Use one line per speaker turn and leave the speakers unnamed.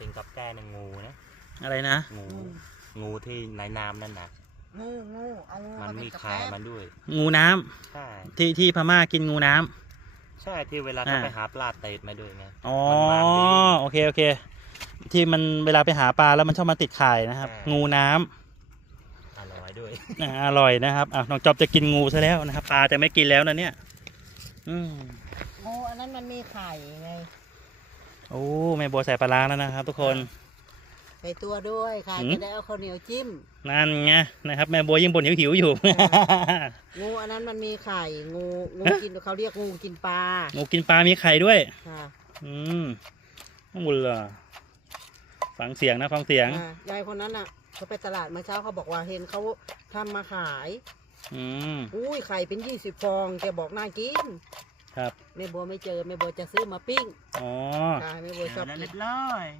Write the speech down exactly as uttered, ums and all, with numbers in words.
เป็นกับแก้ในงูนะ
อะไรนะ
งูงูที่ในน้ำนั่นนะ
งูงูเอางู
มันมีคายมันด้วย
งูน้ำ
ใช่
ที่ที่พม่ากินงูน้
ำใช่ที่เวลาเขาไปหาปลาเตดมาด้วยไง
อ๋อโอเคโอเคที่มันเวลาไปหาปลาแล้วมันชอบมาติดไข่นะครับงูน้ำ
อร่อยด้วย
อร่อยนะครับอ่ะน้องจอบจะกินงูซะแล้วนะครับปลาจะไม่กินแล้วนะเนี่ยอืม
งูอันนั้นมันมีไข่ไง
โอ้แม่บัวใส่ปลาร้าแล้วนะครับทุกคน
ใส่ตัวด้วยค่ะจะได้เอาข้าวเหนียวจิ้ม
นั่นไงนะครับแม่บัวยิ่งบ่นหิวๆอยู่
งูอันนั้นมันมีไข่งูงูกินเขาเรียกงูกินปลา
งูกินปลามีไข่ด้วย
ค่ะ
อืมมุลล่ะฟังเสียงนะฟังเสียง
ยายคนนั้นอ่ะเขาไปตลาดมาเช้าเขาบอกว่าเห็นเขาทำมาขาย
อืม
อุ้ยไข่เป็นยี่สิบฟองแกบอกน่ากิน
ครับ
แม่บัวไม่เจอแม่บัวจะซื้อมาปิ้ง
อ๋อ
แม่บัวชอบกิน